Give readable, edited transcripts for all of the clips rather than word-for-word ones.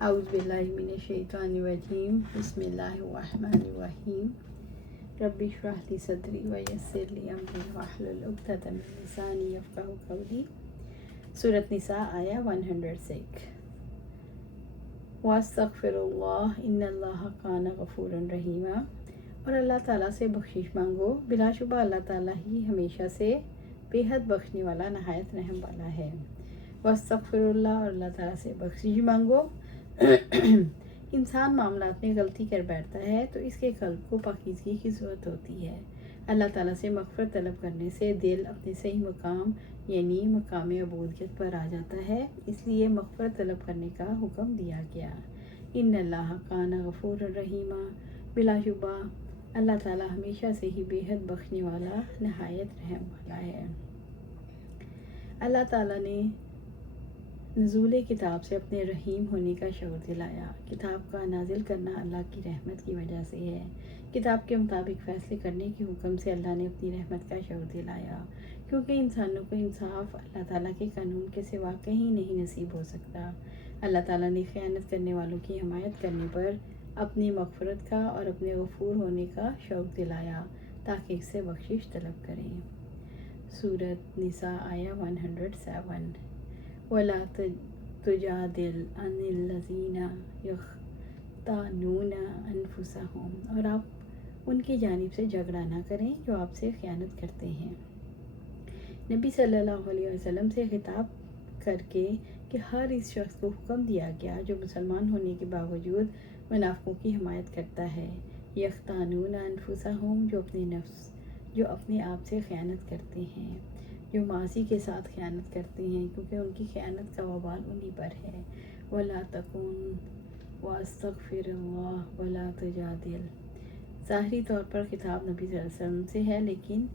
اعوذ باللہ من الشیطان الرجیم بسم اللہ الرحمن الرحیم رب اشرح لی صدری ویسر لی امری واحلل عقدۃ من لسانی یفقہوا قولی۔ سورۃ نساء آیا 106۔ واستغفر اللہ ان اللہ کان غفورا رحیما، اور اللہ تعالیٰ سے بخشش مانگو، بلا شبہ اللہ تعالیٰ ہی ہمیشہ سے بے حد بخشنے والا نہایت رحم والا ہے۔ واستغفر اللہ، اور اللہ تعالیٰ سے بخشش مانگو۔ انسان معاملات میں غلطی کر بیٹھتا ہے تو اس کے قلب کو پاکیزگی کی ضرورت ہوتی ہے۔ اللہ تعالیٰ سے مغفرت طلب کرنے سے دل اپنے صحیح مقام یعنی مقام عبودیت پر آ جاتا ہے، اس لیے مغفرت طلب کرنے کا حکم دیا گیا۔ ان اللہ کان غفور رحیما، بلا شبہ اللہ تعالیٰ ہمیشہ سے ہی بے حد بخشنے والا نہایت رحم والا ہے۔ اللہ تعالیٰ نے نزول کتاب سے اپنے رحیم ہونے کا شعور دلایا۔ کتاب کا نازل کرنا اللہ کی رحمت کی وجہ سے ہے۔ کتاب کے مطابق فیصلے کرنے کے حکم سے اللہ نے اپنی رحمت کا شعور دلایا، کیونکہ انسانوں کو انصاف اللہ تعالیٰ کے قانون کے سوا کہیں نہیں نصیب ہو سکتا۔ اللہ تعالیٰ نے خیانت کرنے والوں کی حمایت کرنے پر اپنی مغفرت کا اور اپنے غفور ہونے کا شعور دلایا تاکہ اس سے بخشش طلب کریں۔ سورۃ نساء آیا 107۔ وَلَا تُجَادِلْ عَنِ الَّذِينَ يَخْتَانُونَ أَنفُسَهُمْ، اور آپ ان کی جانب سے جھگڑا نہ کریں جو آپ سے خیانت کرتے ہیں۔ نبی صلی اللہ علیہ وسلم سے خطاب کر کے کہ ہر اس شخص کو حکم دیا گیا جو مسلمان ہونے کے باوجود منافقوں کی حمایت کرتا ہے۔ یختانون انفسہم، جو اپنے آپ سے خیانت کرتے ہیں، جو ماضی کے ساتھ خیانت کرتے ہیں، کیونکہ ان کی خیانت کا وبال انہی پر ہے۔ وَلَا تَكُنْ وَاسْتَغْفِرِ اللَّهَ وَلَا تُجَادِلْ، ظاہری طور پر خطاب نبی صلی اللہ علیہ وسلم سے ہے، لیکن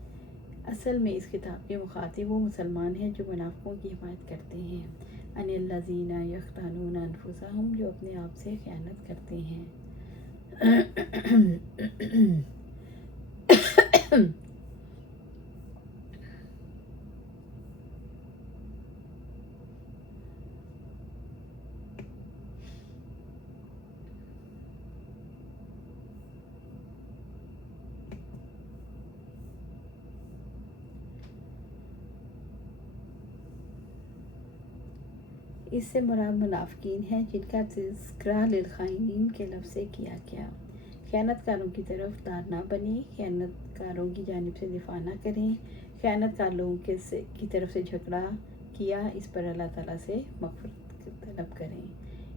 اصل میں اس خطاب کے مخاطب وہ مسلمان ہیں جو منافقوں کی حمایت کرتے ہیں۔ عن الذین یختانون انفسہم، جو اپنے آپ سے خیانت کرتے ہیں۔ اس سے مراد منافقین ہیں جن کا تذکرہ للخائنین کے لفظ سے کیا گیا۔ خیانت کاروں کی طرف دار نہ بنیں، خیانت کاروں کی جانب سے دفاع نہ کریں، خیانت کار لوگوں کی طرف سے جھگڑا کیا، اس پر اللہ تعالیٰ سے مغفرت طلب کریں۔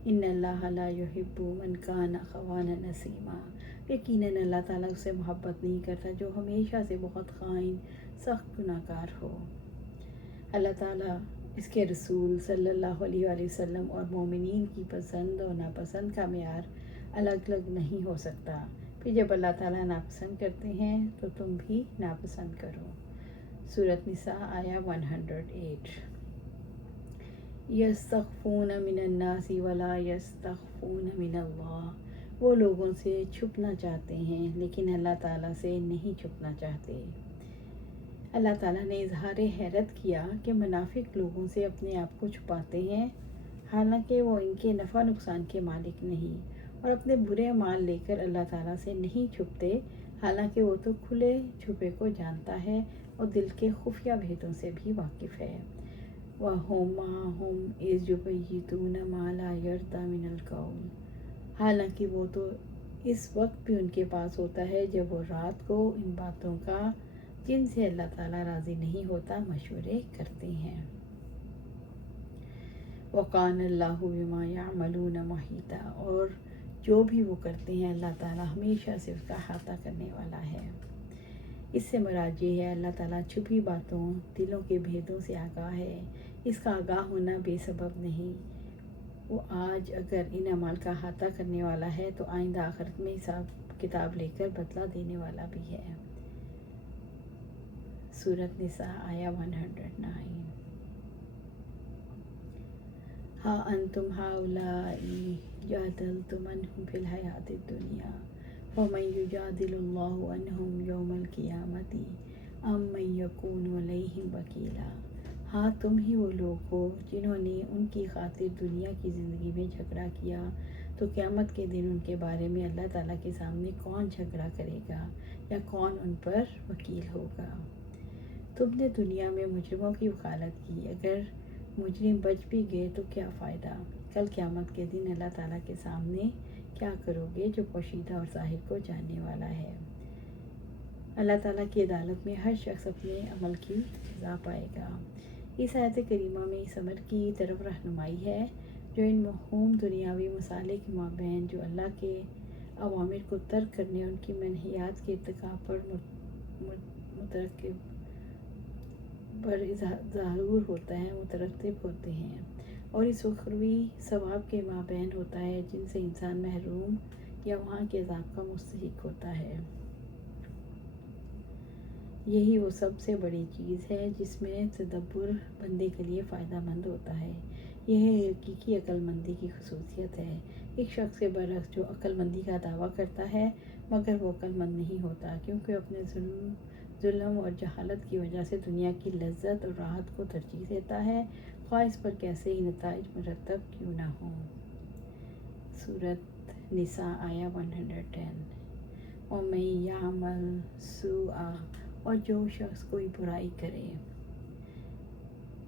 ان اللہ لا یحب من کان خوانا نسیما، یقیناً اللہ تعالیٰ اس سے محبت نہیں کرتا جو ہمیشہ سے بہت خائن سخت گناہ گار ہو۔ اللہ تعالیٰ، اس کے رسول صلی اللہ علیہ وآلہ وسلم اور مومنین کی پسند اور ناپسند کا معیار الگ الگ نہیں ہو سکتا۔ پھر جب اللہ تعالیٰ ناپسند کرتے ہیں تو تم بھی ناپسند کرو۔ سورۃ نساء آیا 108۔ یستخفون من الناس ولا یستخفون من اللہ، وہ لوگوں سے چھپنا چاہتے ہیں لیکن اللہ تعالیٰ سے نہیں چھپنا چاہتے۔ اللہ تعالیٰ نے اظہار حیرت کیا کہ منافق لوگوں سے اپنے آپ کو چھپاتے ہیں، حالانکہ وہ ان کے نفع نقصان کے مالک نہیں، اور اپنے برے اعمال لے کر اللہ تعالیٰ سے نہیں چھپتے، حالانکہ وہ تو کھلے چھپے کو جانتا ہے اور دل کے خفیہ بھیدوں سے بھی واقف ہے۔ وَهُمْ مَعَهُمْ إِذْ يُبَيِّتُونَ مَا لَا يَرْضَىٰ مِنَ الْقَوْلِ، حالانکہ وہ تو اس وقت بھی ان کے پاس ہوتا ہے جب وہ رات کو ان باتوں کا جن سے اللہ تعالیٰ راضی نہیں ہوتا مشورے کرتے ہیں۔ وَقَانَ اللَّهُ بِمَا يَعْمَلُونَ مُحِيطًا، اور جو بھی وہ کرتے ہیں اللہ تعالیٰ ہمیشہ سے اس کا احاطہ کرنے والا ہے۔ اس سے مراد یہ ہے اللہ تعالیٰ چھپی باتوں دلوں کے بھیدوں سے آگاہ ہے۔ اس کا آگاہ ہونا بے سبب نہیں، وہ آج اگر ان اعمال کا احاطہ کرنے والا ہے تو آئندہ آخرت میں حساب کتاب لے کر بدلہ دینے والا بھی ہے۔ سورۃ نساء آیا 109۔ ہا انتم ہؤلاء جادلتم عنہم فی الحیاۃ الدنیا فمن یجادل اللہ عنہم یوم القیامۃ ام من یکون علیہم وکیلا، ہاں تم ہی وہ لوگ ہو جنہوں نے ان کی خاطر دنیا کی زندگی میں جھگڑا کیا، تو قیامت کے دن ان کے بارے میں اللہ تعالیٰ کے سامنے کون جھگڑا کرے گا یا کون ان پر وکیل ہوگا؟ تم نے دنیا میں مجرموں کی وکالت کی، اگر مجرم بچ بھی گئے تو کیا فائدہ؟ کل قیامت کے دن اللہ تعالیٰ کے سامنے کیا کرو گے جو پوشیدہ اور ظاہر کو جاننے والا ہے؟ اللہ تعالیٰ کی عدالت میں ہر شخص اپنے عمل کی سزا پائے گا۔ اس آیت کریمہ میں اس عمل کی طرف رہنمائی ہے جو ان موہوم دنیاوی مصالح کے مابین جو اللہ کے اوامر کو ترک کرنے اور ان کی منہیات کے ارتکاب پر مترتب ہوتے ہیں، اور اس اخروی ثواب کے مابین ہوتا ہے جن سے انسان محروم یا وہاں کے عذاب کا مستحق ہوتا ہے۔ یہی وہ سب سے بڑی چیز ہے جس میں تدبر بندے کے لیے فائدہ مند ہوتا ہے۔ یہ حقیقی عقل مندی کی خصوصیت ہے۔ ایک شخص کے برعکس جو عقل مندی کا دعویٰ کرتا ہے مگر وہ عقل مند نہیں ہوتا، کیونکہ اپنے ظلم اور جہالت کی وجہ سے دنیا کی لذت اور راحت کو ترجیح دیتا ہے، خواہ اس پر کیسے ہی نتائج مرتب کیوں نہ ہوں۔ سورۃ نساء آیہ 110۔ وَمَن یعمل سوءًا، اور جو شخص کوئی برائی کرے،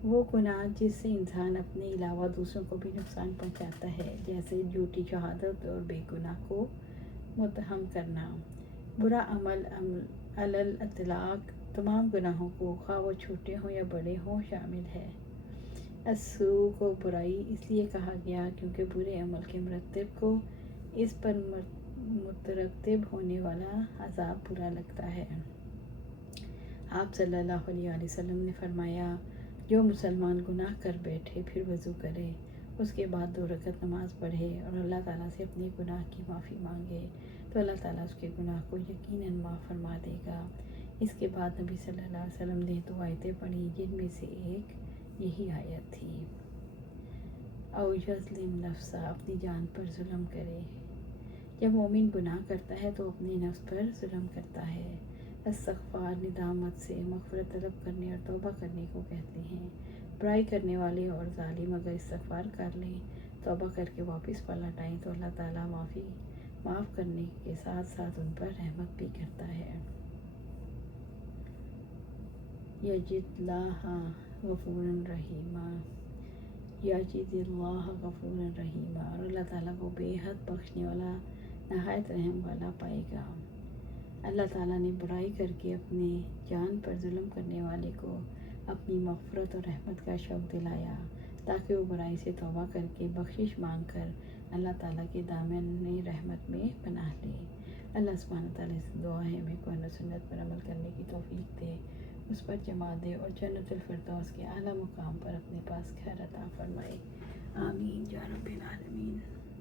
وہ گناہ جس سے انسان اپنے علاوہ دوسروں کو بھی نقصان پہنچاتا ہے، جیسے جھوٹی شہادت اور بے گناہ کو متہم کرنا۔ برا عمل علی الاطلاق تمام گناہوں کو، خواہ وہ چھوٹے ہوں یا بڑے ہوں، شامل ہے۔ السوء کو برائی اس لیے کہا گیا کیونکہ برے عمل کے مرتب کو اس پر مترتب ہونے والا عذاب برا لگتا ہے۔ آپ صلی اللہ علیہ وسلم نے فرمایا، جو مسلمان گناہ کر بیٹھے پھر وضو کرے، اس کے بعد 2 رکعت نماز پڑھے اور اللہ تعالیٰ سے اپنے گناہ کی معافی مانگے تو اللہ تعالیٰ اس کے گناہ کو یقیناً معاف فرما دے گا۔ اس کے بعد نبی صلی اللہ علیہ وسلم نے 2 آیتیں پڑھی جن میں سے ایک یہی آیت تھی، او یظلم نفسہ، اپنی جان پر ظلم کرے۔ جب مومن گناہ کرتا ہے تو اپنے نفس پر ظلم کرتا ہے۔ استغفار ندامت سے مغفرت طلب کرنے اور توبہ کرنے کو کہتے ہیں۔ برائی کرنے والے اور ظالم اگر استغفار کر لیں، توبہ کر کے واپس پلٹ آئیں تو اللہ تعالیٰ معاف کرنے کے ساتھ ساتھ ان پر رحمت بھی کرتا ہے۔ یجد اللہ غفوراً رحیما، یجد اللہ غفوراً رحیما، اور اللہ تعالیٰ کو بے حد بخشنے والا، نہایت رحم والا پائے گا۔ اللہ تعالیٰ نے برائی کر کے اپنے جان پر ظلم کرنے والے کو اپنی مغفرت اور رحمت کا شوق دلایا تاکہ وہ برائی سے توبہ کر کے بخشش مانگ کر اللہ تعالیٰ کے دامن رحمت میں پناہ لے۔ اللہ سبحانہ تعالیٰ سے دعا ہے ہمیں قرآن و سنت پر عمل کرنے کی توفیق دے، اس پر جما دے اور جنت الفردوس کے اعلیٰ مقام پر اپنے پاس گھر عطا فرمائے۔ آمین یا رب العالمین۔